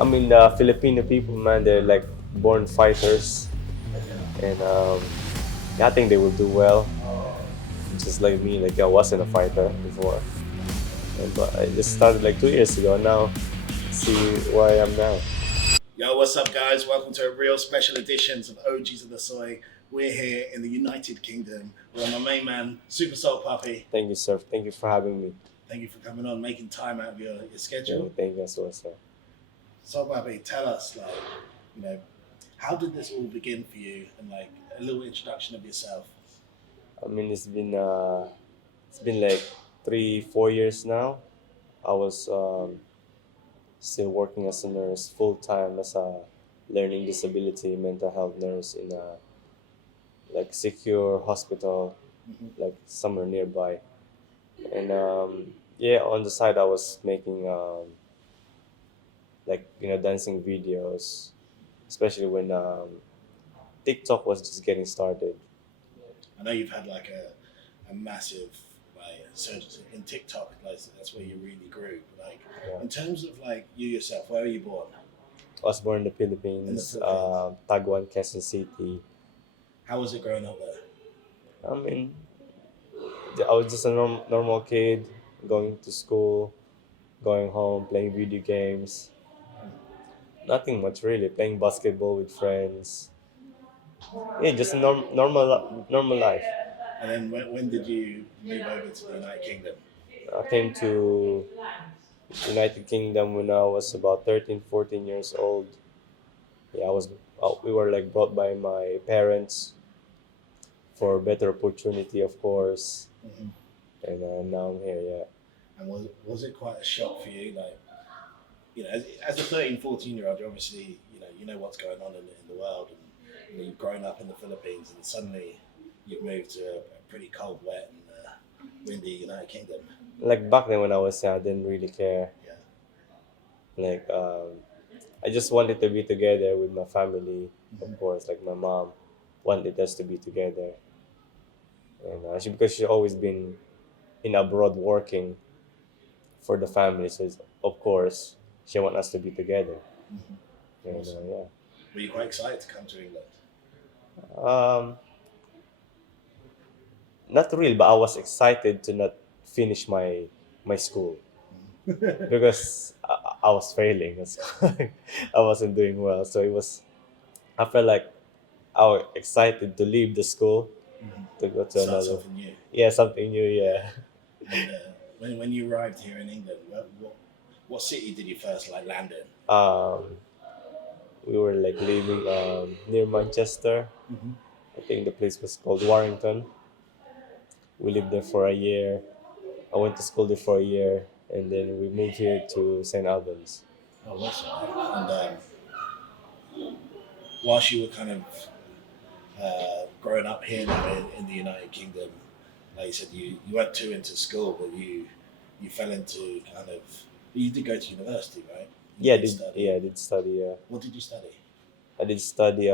I mean, the Filipino people, man, they're like born fighters, and yeah, I think they will do well. Just like me, like I wasn't a fighter before, but I just started like 2 years ago. Now, see where I am now. Yo, what's up, guys? Welcome to a real special editions of OGs of the Soy. We're here in the United Kingdom. We're my main man, Super Salt Papi. Thank you, sir. Thank you for having me. Thank you for coming on, making time out of your Yeah, schedule. thank you as well, sir. So, Papi, tell us, you know, how did this all begin for you, and a little introduction of yourself. I mean, it's been like 3, 4 years now. I was still working as a nurse full time as a learning disability mental health nurse in a like secure hospital, Hmm. like somewhere nearby. And yeah, on the side I was making like dancing videos, especially when TikTok was just getting started. I know you've had a massive surge in TikTok. Like that's where you really grew. But, Yeah. in terms of you yourself, where were you born? I was born in the In the Philippines, Philippines. Taguan, Quezon City. How was it growing up there? I mean, I was just a normal kid going to school, going home, playing video games. Nothing much really. Playing basketball with friends. Yeah, just a normal life. And then when did you move over to the United Kingdom? I came to United Kingdom when I was about 13, 14 years old. Yeah, we were like brought by my parents for better opportunity, of course. Hmm. And now I'm here. Yeah. And was it quite a shock for you? As a 13, 14-year-old, you obviously, you know what's going on in the world. And you've grown up in the Philippines and suddenly you've moved to a pretty cold, wet, and windy United Kingdom. Like back then when I was young, I didn't really care. Yeah. Like I just wanted to be together with my family, of Hmm. course. Like my mom wanted us to be together, and because she's always been in abroad working for the family, so of course she want us to be together. Hmm. And Awesome. yeah, Were you quite excited to come to England? um, not really, but I was excited to not finish my school because I was failing at school. I wasn't doing well, so I felt like I was excited to leave the school Hmm. to go to Start another. something new. Yeah, something new. Yeah. Yeah. And when you arrived here in England, what city did you first land in? Um, we were like living near Manchester. Hmm. I think the place was called Warrington. We lived there for a year. I went to school there for a year, and then we moved here to St. Albans. Oh, awesome. And whilst you were kind of growing up here now in the United Kingdom, like you said, you went too into school, but you fell into kind of you did go to university, right? You Yeah, did study. I did study. What did you study? I did study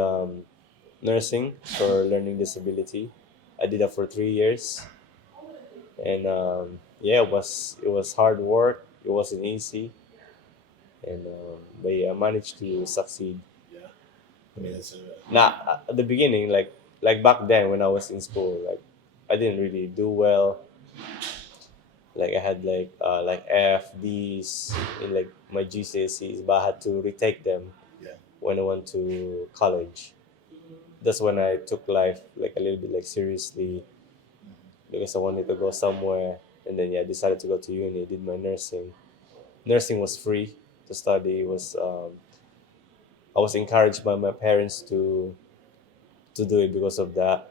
nursing for learning disability. I did that for 3 years, and yeah, it was hard work. It wasn't easy, and but yeah, I managed to succeed. Yeah, I mean it's a Now at the beginning, like back then when I was in school, like I didn't really do well. Like I had like F, D's in like my GCSEs, but I had to retake them yeah. when I went to college. That's when I took life like a little bit like seriously because I wanted to go somewhere, and then yeah, I decided to go to uni. Did my nursing. Nursing was free to study. It was I was encouraged by my parents to do it because of that.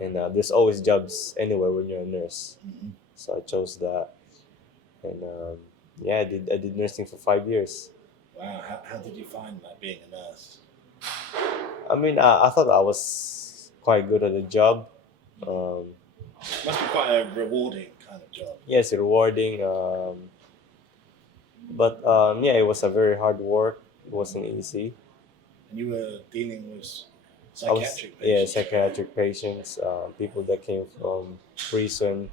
And there's always jobs anywhere when you're a nurse, Hmm. so I chose that. And yeah, I did nursing for 5 years. Wow, how did you find being a nurse? I mean, I thought I was quite good at the job. Um, Must be quite a rewarding kind of job. yes, rewarding. But yeah, it was a very hard work. It wasn't easy. And you were dealing with I was psychiatric yeah patients, right? psychiatric patients, people that came from prison,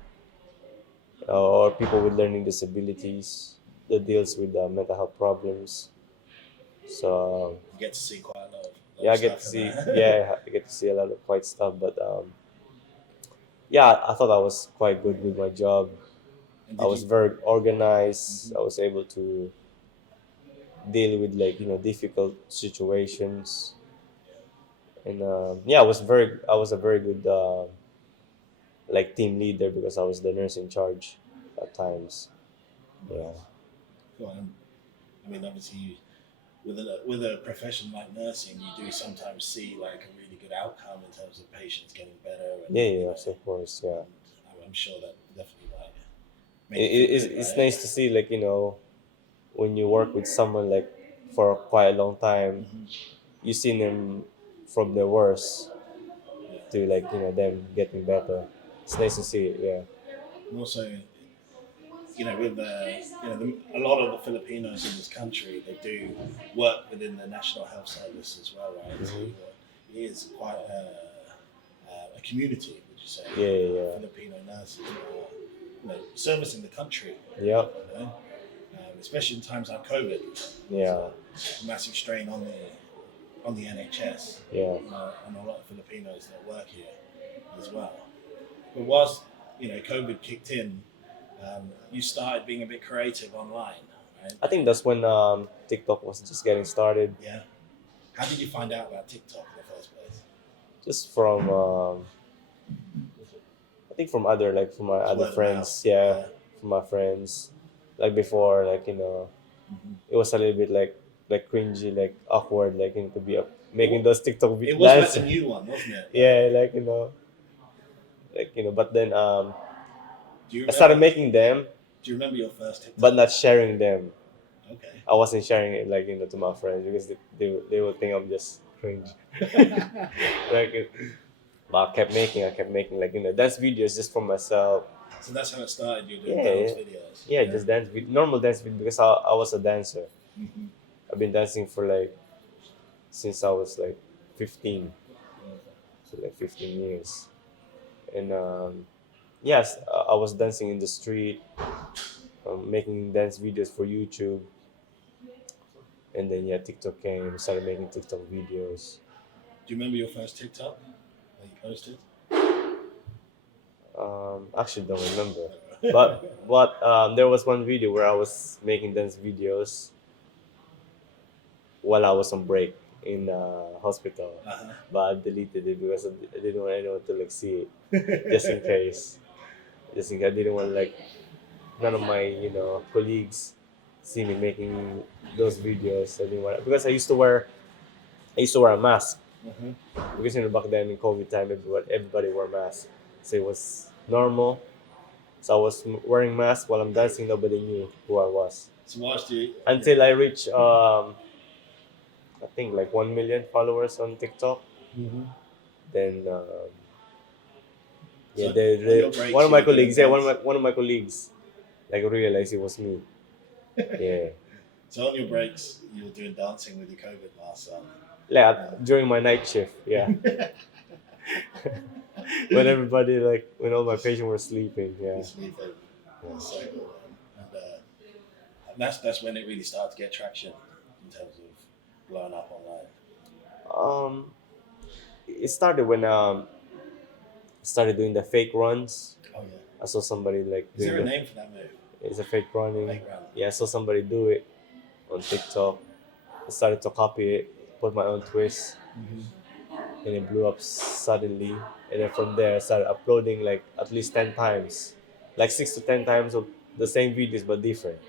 or people with learning disabilities that deals with mental health problems. So You get to see quite a lot yeah, of I get to stuff in see there. yeah, I get to see a lot of quite stuff. But yeah, I thought I was quite good with my job. And I did was you? very organized. Mhm. I was able to deal with like difficult situations, and yeah, I was a very good like team leader because I was the nurse in charge at times. Yeah, Nice. Cool. And, I mean, obviously, with a profession like nursing, you do sometimes see like a really good outcome in terms of patients getting better, and yeah, you yeah, know, of course, yeah. and I'm sure that definitely like It, made you feel good, it's right? nice to see like when you work with someone like for quite a long time, Hmm. you see them from the worst Yeah. to like them getting better. It's nice to see it. Yeah. And also, with a lot of the Filipinos in this country, they do work within the National Health Service as well, right? So Hmm. it is quite a community, would you say, Yeah, of yeah, Filipino nurses who are, servicing the country, yeah, especially in times like COVID. There's yeah, a massive strain on the NHS, yeah. and a lot of Filipinos that work here as well. But whilst COVID kicked in, you started being a bit creative online, right? I think that's when TikTok was just getting started. Yeah. How did you find out about TikTok in the first place? Just from I think from other like from my It's other word of mouth. friends. Yeah, Yeah. from my friends. Like before, like Hmm. it was a little bit like cringy, like awkward, like to be up making It, those TikTok it was like dance. the new one, wasn't it? Yeah, like But then Do you I started remember? making them, Do you remember your first but TikTok? not sharing them. Okay. I wasn't sharing it like to my friends because they would think I'm just cringe. Like but I kept making like dance videos just for myself. So that's how it started. You're doing Yeah, dance yeah, videos. yeah, Yeah. just normal dance video because I was a dancer. Hmm. I've been dancing for like since I was like 15, so like 15 years. And yes, I was dancing in the street, making dance videos for YouTube, and then yeah, TikTok came. Started making TikTok videos. Do you remember your first TikTok that you posted? Actually, don't remember, No. but there was one video where I was making dance videos while I was on break in hospital, Uh-huh. but I deleted it because I didn't want anyone to like see it, just in case. Just in case I didn't want like none of my colleagues see me making those videos. I didn't want because I used to wear a mask Uh-huh. because back then in COVID time everybody wore masks, so it was normal. So I was wearing mask while I'm dancing. Nobody knew who I was So whilst you, yeah. until I reached I think like 1 million followers on TikTok. Hmm. Then yeah, So on your one breaks, of you my were doing colleagues, yeah, dance. one of my colleagues like realized it was me. Yeah, So on your breaks, you were doing dancing with your COVID mask on. like Yeah. during my night shift. Yeah, when everybody like when all my patients were sleeping. Yeah, Just leave it. yeah. That's so cool, man. And that's when it really started to get traction in terms of blowing up online. Um, it started when started doing the fake runs. Oh yeah. I saw somebody like Is doing there a the name for that move? it's a fake running. Fake run. Yeah, I saw somebody do it on TikTok. I started to copy it, put my own twist, Hmm. and it blew up suddenly. And then from there, I started uploading like at least 10 times, like 6 to 10 times of the same videos but different,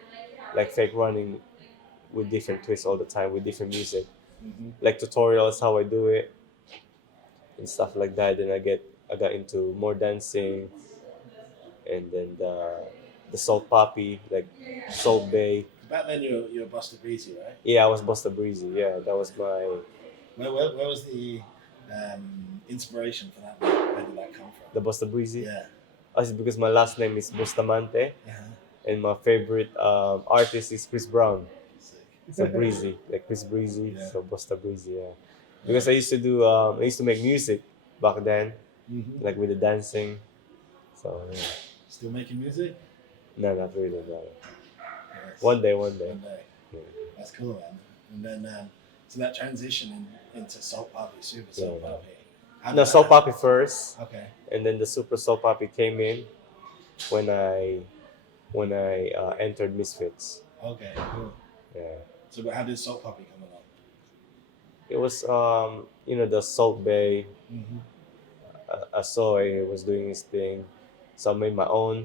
like fake running with different twists all the time with different music, Hmm. like tutorials how I do it and stuff like that. Then I got into more dancing, and then the Salt Papi, like Salt Bay. Back then, you were Buster Breezy, right? Yeah, I was Busta Breezy. Yeah, that was my Where was the inspiration for that move? Where did that come from? the Busta Breezy. Yeah. It's because my last name is Bustamante, Uh-huh. and my favorite artist is Chris Brown. So Sick. Breezy, like Chris Breezy, Yeah. so Busta Breezy. Yeah, because Nice. I used to make music back then, Hmm. like with the dancing. So yeah. Still making music? No, not really. No. Yes. One day, one day. One day. Yeah. That's cool, man. And then so that transition into Salt Papi, Super Yeah, Salt yeah. Papi. How No, did Soul that? Papi first, Okay. and then the Super Soul Papi came in when I entered Misfits. Okay. Cool. Yeah. So, but how did Salt Papi come along? It was the Salt Bay. Mm-hmm. Asoy was doing his thing, so I made my own.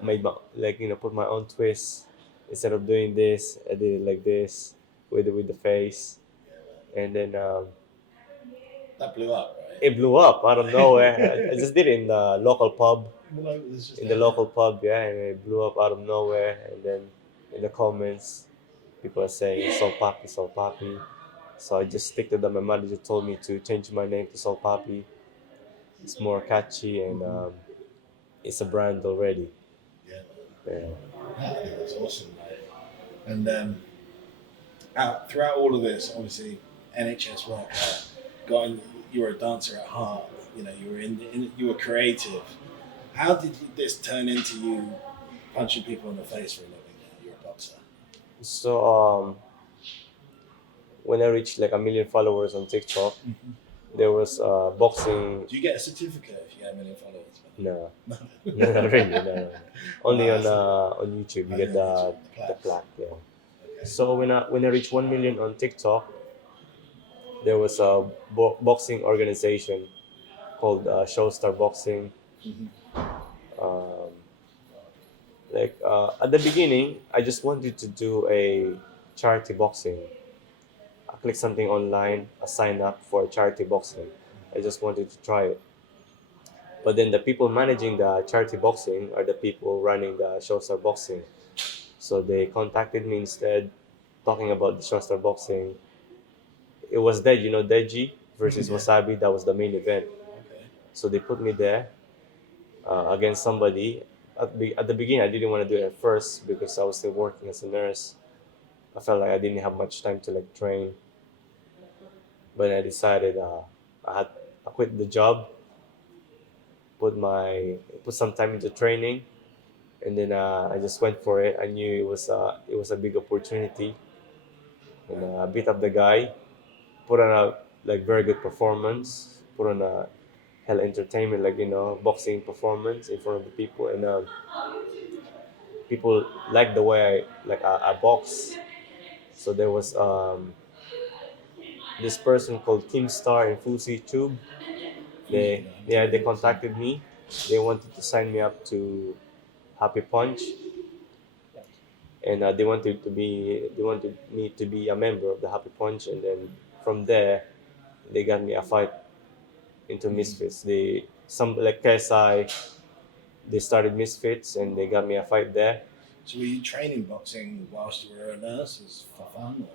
Made my like put my own twist. Instead of doing this, I did it like this with the face, Yeah, man. and then That blew up, it blew up out of nowhere. I just did it in the local pub. right? It was just In the there. local pub, yeah, and it blew up out of nowhere. And then in the comments, people are saying "Soul Papi, Soul Papi." So I just stick to them. My manager told me to change my name to Soul Papi. It's more catchy and it's a brand already. Yeah, man. Yeah. Yeah, I think that's awesome, mate. And throughout all of this, obviously, NHS work, you were a dancer at heart. You know, you were you were creative. How did this turn into you punching people in the face for a living? Now you're a boxer. So when I reached like a million followers on TikTok, Mm-hmm. there was boxing. Do you get a certificate if you have many followers? No, No. no, not really, no, no, no. Only Wow, that's on YouTube you only get on YouTube, the the plaques. plaque. Yeah. Okay. So when I reached 1 million on TikTok, there was a boxing organization called Showstar Boxing. Mm-hmm. Um, at the beginning, I just wanted to do a charity boxing. I clicked something online, I signed up for charity boxing. I just wanted to try it. But then the people managing the charity boxing are the people running the Showstar Boxing. So they contacted me instead, talking about the Showstar Boxing. It was dead, Deji versus Yeah. Wasabi. That was the main event. Okay. So they put me there against somebody. At the beginning, I didn't want to do it at first because I was still working as a nurse. I felt like I didn't have much time to like train. But I decided I quit the job, put some time into training, and then I just went for it. I knew it was a big opportunity, and I beat up the guy, put on a like very good performance, put on a hell entertainment like boxing performance in front of the people, and people liked the way I box. So there was this person called Kim Star and Fusi Tube. Fuji, They I haven't yeah heard they of it. So. contacted me. They wanted to sign me up to Happy Punch, and they wanted me to be a member of the Happy Punch, and then from there they got me a fight into Mm-hmm. Misfits. Some like KSI, they started Misfits and they got me a fight there. So were you training boxing whilst you were a nurse as for fun,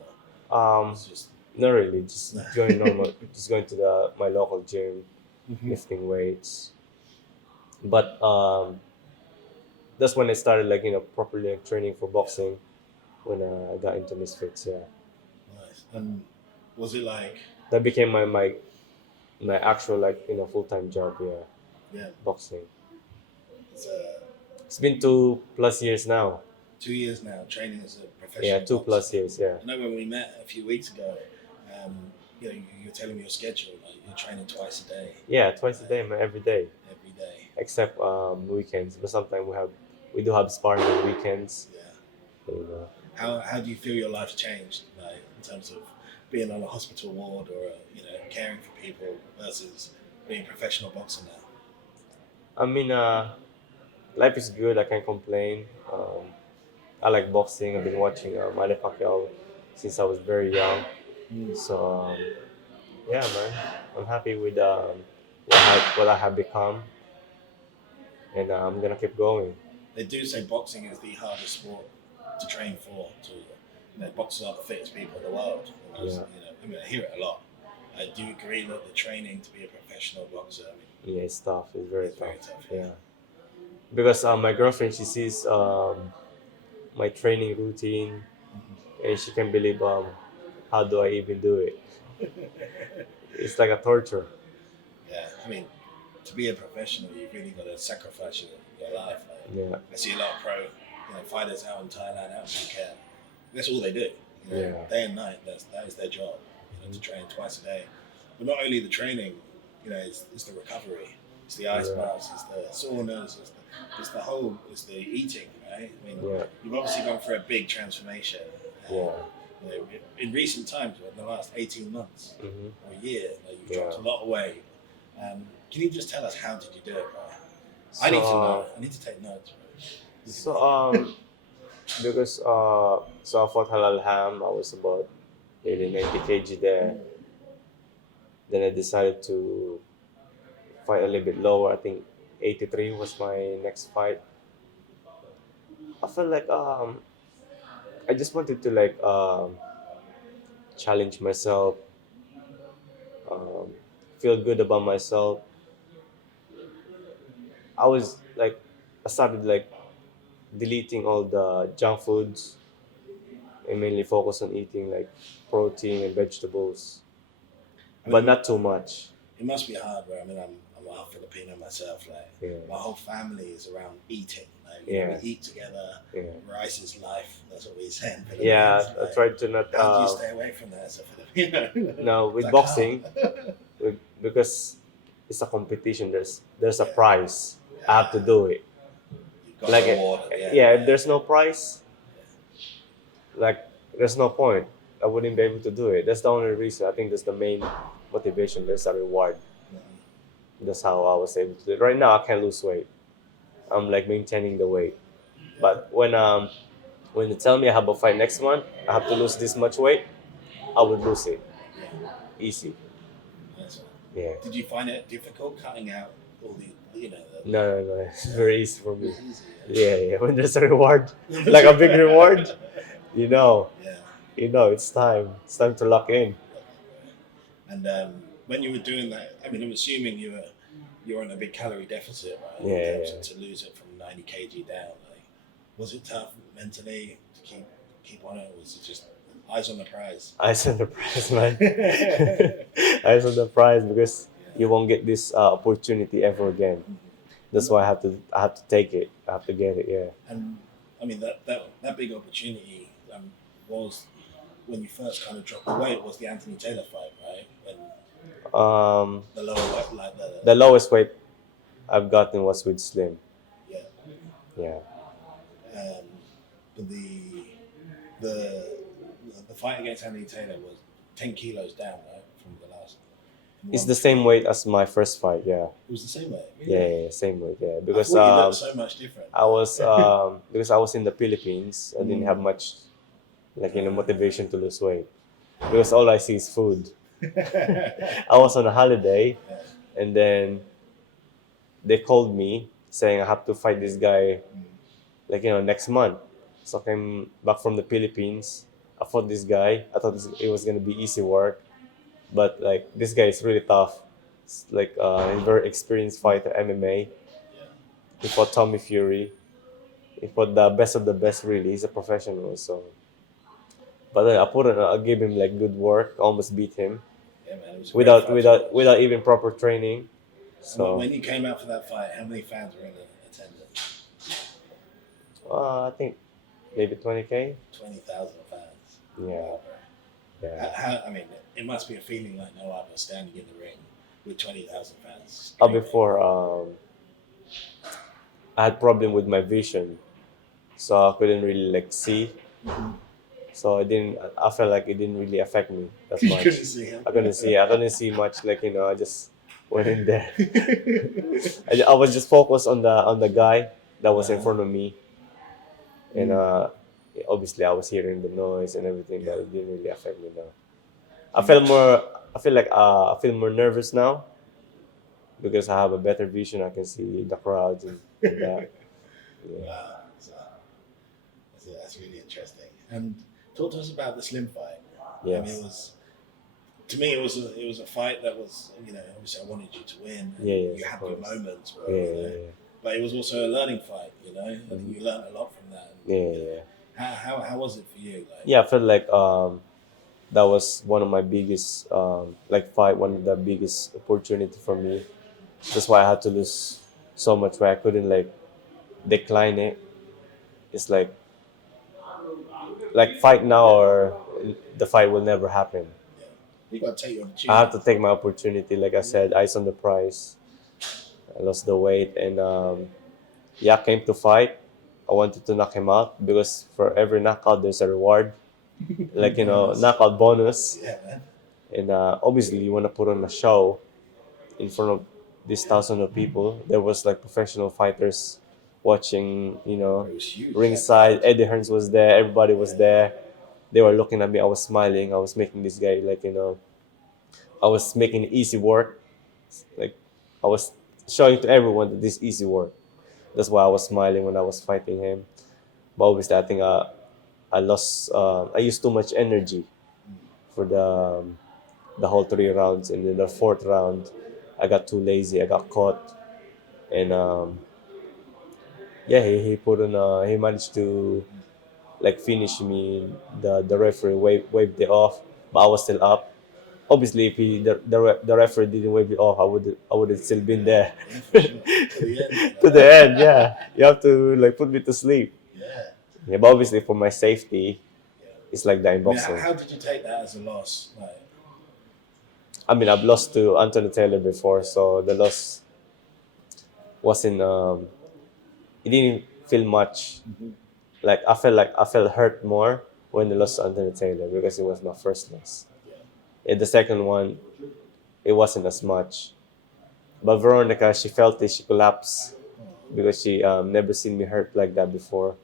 or Um, it's just? Not really, just going normal, just going to the my local gym, Mm-hmm. lifting weights. But that's when I started properly training for boxing when I got into Misfits. Yeah, Nice. And was it like, that became my actual full time job. Yeah, yeah, boxing. it's It's been 2+ years now. 2 years now training as a Yeah, professional two boxer? plus years. Yeah, I know when we met a few weeks ago, you were telling me your schedule. Like you're training twice a day, yeah, twice a day, man, every day, every day. except weekends. But sometimes we do have sparring on weekends. Yeah. You know. How do you feel your life's changed, like in terms of being on a hospital ward or caring for people versus being a professional boxer now? I mean, life is good. I can't complain. I like boxing. I've been watching Manny Pacquiao since I was very young. Mm. So yeah, man, I'm happy with what I have become, and I'm gonna keep going. They do say boxing is the hardest sport to train for. Boxers are the fittest people in the world. Yeah, I mean, I hear it a lot. I do agree that the training to be a professional boxer, I mean, yeah, it's tough. It's very is very tough. tough. Yeah. Yeah, because my girlfriend, she sees my training routine, and she can't believe how do I even do it. It's like a torture. Yeah. I mean, to be a professional, you've really got to sacrifice your life. Like, Yeah, I see a lot of pro fighters out in Thailand, out in Phuket. That's all they do. You know, Yeah. day and night. That is their job. You know, to train twice a day. But not only the training, you know, it's the recovery. It's the ice Yeah. baths. It's the saunas. It's the eating. Right. I mean, Yeah. you've obviously gone through a big transformation. Yeah. You know, in recent times, in the last 18 months Hmm. or a year, like, you've Yeah. dropped a lot of weight. Can you just tell us how did you do it, bro? I So need to know. I need to take notes, bro. so because so I fought Halal Ham, I was about 80, 90 kg there. Then I decided to fight a little bit lower. I think 83 was my next fight. I felt like I just wanted to like challenge myself, um, feel good about myself. I was like I started like deleting all the junk foods and mainly focus on eating like protein and vegetables, I but mean, not too much. it must be hard, bro. I mean, I'm half Filipino myself. Like, Yeah, my whole family is around eating. Like, you know, yeah, we eat together. yeah. Rice is life. That's what we say in Yeah, Philippines. I Like, tried to not. how do you stay away from that as a Filipino? No, It's with like, can't. boxing, because it's a competition. There's a Yeah, prize. I have to yeah. do it. You've got Like, rewarded. Yeah, yeah, if yeah. there's no prize, like there's no point. I wouldn't be able to do it. That's the only reason. I think that's the main motivation. There's a reward. Mhm. That's how I was able to do it. Right now, I can't lose weight. I'm like maintaining the weight. But when you tell me I have a fight next month, I have to lose this much weight, I would lose it Yeah. easy. That's right. Yeah. Did you find it difficult cutting out all the, you know, No, no, no. It's very easy for it me. was easy. Yeah, yeah. When there's a reward, like a big reward, you know, Yeah. it's time. It's time to lock in. And when you were doing that, I mean, I'm assuming you're on a big calorie deficit, right? Yeah, In yeah. terms of to lose it from 90 kg down. Like, was it tough mentally to keep on it, or was it just eyes on the prize? Eyes on the prize, man. Yeah. Eyes on the prize because you won't get this opportunity ever again. That's why I have to take it. I have to get it. Yeah. And I mean that big opportunity was when you first kind of dropped the weight was the Anthony Taylor fight, right? When Um, the lower weight, like the lowest weight I've gotten was with Slim. yeah, Yeah. um, but the the fight against Anthony Taylor was 10 kilos down, right, from the last. It's the same weight as my first fight. Yeah. It was the same weight. Yeah, Really? yeah, yeah, same weight. Yeah, I because thought you looked so much different. I was because I was in the Philippines. I didn't have much like motivation to lose weight because all I see is food. I was on a holiday, and then they called me saying I have to fight this guy like next month. So I came back from the Philippines. I fought this guy. I thought it was gonna be easy work, but like this guy is really tough. It's like a very experienced fighter, MMA. He fought Tommy Fury. He fought the best of the best. Really, he's a professional. So, but then I gave him like good work. Almost beat him Yeah, man, it was a great fight to watch. without even proper training. And So when you came out for that fight, how many fans were in attendance? I think maybe 20K. 20,000 fans. Yeah, Wow, bro. yeah. I mean, it must be a feeling like no other standing in the ring with 20,000 fans. Before I had problem with my vision, so I couldn't really like see. So I didn't. I felt like it didn't really affect me that You much. couldn't see him. I couldn't see. I couldn't see much. Like I just went in there. I was just focused on the guy that was in front of me, and obviously I was hearing the noise and everything, but it didn't really affect me now. I felt more. I feel like I feel more nervous now because I have a better vision. I can see the crowds and that. Yeah. Wow. That's really interesting. And talk to us about the Slim fight. I mean, Yes. it was to me it was a fight that was, obviously I wanted you to win. And Yeah, yes, you of had your course. moments, bro. Yeah, You know? yeah, But it was also a learning fight. I think you learned a lot from that. And, yeah, yeah, yeah. How was it for you? Like, Yeah, I felt like that was one of my biggest like fight, one of the biggest opportunity for me. That's why I had to lose so much weight. I couldn't like decline it. It's like fight now or the fight will never happen. Yeah. You got to take your I have opportunity. to take my opportunity. Like I said, eyes on the prize. I lost the weight, and yeah, came to fight. I wanted to knock him out because for every knockout there's a reward, like Bonus. knockout bonus. Yeah, man. And obviously you want to put on a show in front of these thousands of people. There was like professional fighters watching, It was huge. ringside. Eddie Hearns was there. Everybody was there. They were looking at me. I was smiling. I was making this guy like I was making easy work. Like I was showing to everyone that this easy work. That's why I was smiling when I was fighting him. But obviously, I think I lost. I used too much energy for the whole 3 rounds, and then the fourth round, I got too lazy. I got caught, and yeah, he put on. He managed to like finish me. The referee waved it off, but I was still up. Obviously, if the referee didn't wave it off, I would have still been there Yeah, for sure. To the end. to the end. Yeah, you have to like put me to sleep. Yeah. Yeah, but obviously for my safety, Yeah. it's like that in I mean, boxing. how did you take that as a loss? Like, I mean, I've lost to Anthony Taylor before, so the loss wasn't. It didn't feel much. Like I felt hurt more when I lost to Anthony Taylor because it was my first loss. yeah. In the second one, it wasn't as much. But Veronica, she felt it. She collapsed Oh, because she never seen me hurt like that before.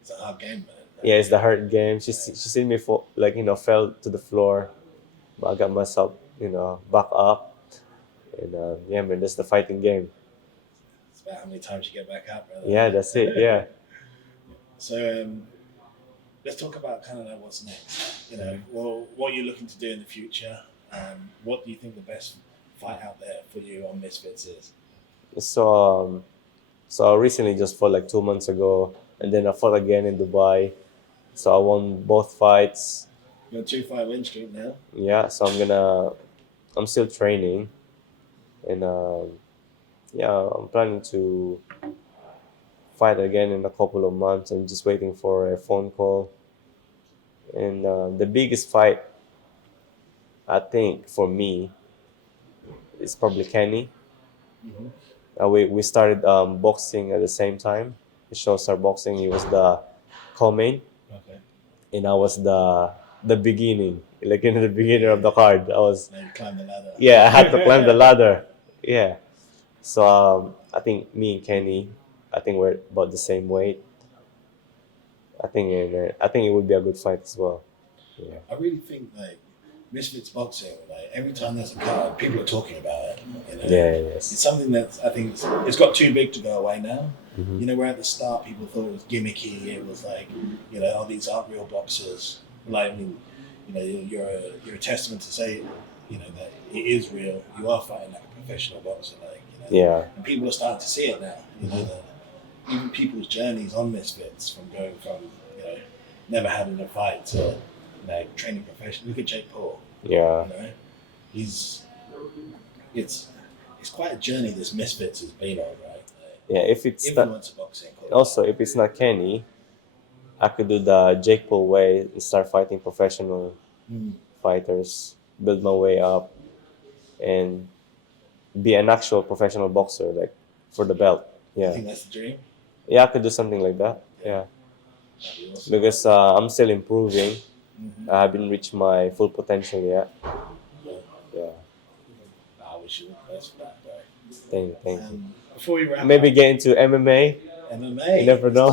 it's a hard game, man. Yeah, it's the hurt game. She seen me fall, like fell to the floor, but I got myself back up, and yeah, man, that's the fighting game. It's about how many times you get back up, brother. Yeah, that's it. Yeah. So let's talk about kind of like what's next. Well, what you're looking to do in the future. What do you think the best fight out there for you on Misfits is? So so I recently just fought like 2 months ago, and then I fought again in Dubai. So I won both fights. You're on 2-5 win streak now. Yeah, so I'm still training, and yeah, I'm planning to fight again in a couple of months. I'm just waiting for a phone call. And the biggest fight, I think, for me is probably Kenny. Mm-hmm. We started boxing at the same time. The show started boxing. He was the co-main, Okay. and I was the beginning, like in the beginning of the card. I was Now you climb the ladder. Yeah, I had to climb the ladder. Yeah. So I think me and Kenny, I think we're about the same weight. I think it would be a good fight as well. Yeah. I really think like Misfits boxing, like every time there's a card, people are talking about it. Yeah. It's Yes. something that I think it's got too big to go away now. Mhm. Where at the start people thought it was gimmicky. It was like, oh, these aren't real boxers. Like, I mean, you're a testament to say, that it is real. You are fighting like a professional boxer, like, Yeah. and people are starting to see it now. That even people's journeys on Misfits from going from, never having a fight to, training professional. Look at Jake Paul. Yeah. He's it's quite a journey this Misfits has been on, right? Like, Yeah. If it's not influencer boxing. also if it's not Kenny, I could do the Jake Paul way and start fighting professional Mm. fighters, build my way up, and be an actual professional boxer, like for the belt. I Yeah. think that's the dream. Yeah, I could do something like that. Yeah. That'd be awesome. Because I'm still improving. Mhm. I haven't reached my full potential yet. Yeah. Yeah. I wish you the best for that, bro. Thank you. Before we wrap Maybe up, get into MMA. MMA. You never know.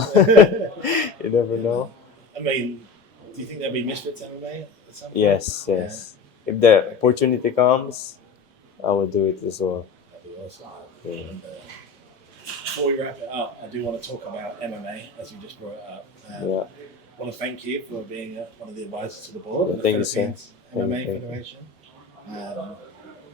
You never know. I mean, do you think there'll be Misfits MMA at some point? Yes, yes. If the opportunity comes, I will do it as well. That'd be awesome. Yeah. And, before we wrap it up, I do want to talk about MMA as you just brought it up. Yeah. I want to thank you for being one of the advisors to the board of the Thank you, sir. Philippines MMA Thank you. Federation.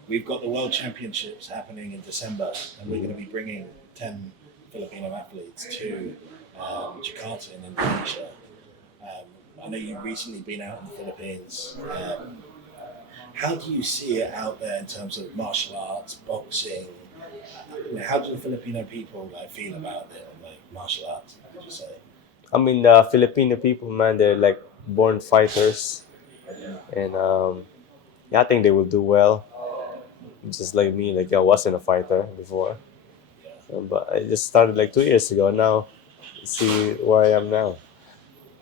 We've got the World Championships happening in December, and we're going to be bringing 10 Filipino athletes to Jakarta in Indonesia. I know you've recently been out in the Philippines. How do you see it out there in terms of martial arts, boxing? How do the Filipino people feel about it, like martial arts? Would you say? I mean, the Filipino people, man, they're like born fighters. and yeah, I think they will do well. Just like me, like I wasn't a fighter before, but I just started like 2 years ago. Now, see where I am now.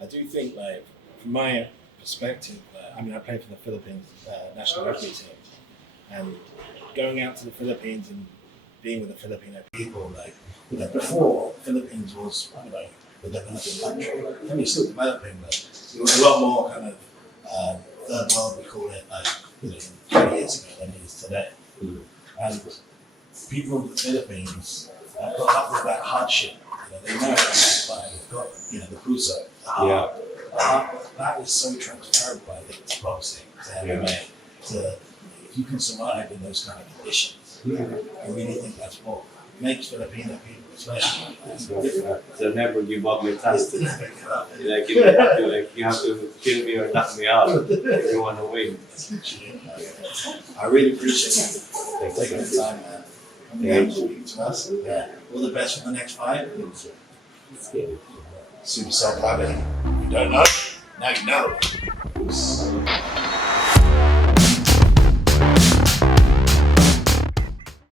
I do think, like, from my perspective, I mean, I played for the Philippines national rugby team, and going out to the Philippines and being with the Filipino people, like, before the Philippines was, the developing country. I mean, it's still developing, but it was a lot more kind of third world, we call it, like, 20 years ago than it is today. And people in the Philippines got up with that hardship. They know it's like they've got, the puso, the heart. Yeah. The heart, that is so transferable, I think, to boxing, to MMA. To, if you can survive in those kind of conditions, I really think that's what makes Filipino people special. So never give up It's mentality. the never give up. You have to kill me or knock me out if you want to win. That's literally it. I really appreciate you taking the time, man. And speaking to us. All the best for the next fight. Super Soul Papi. If you don't know, now you know.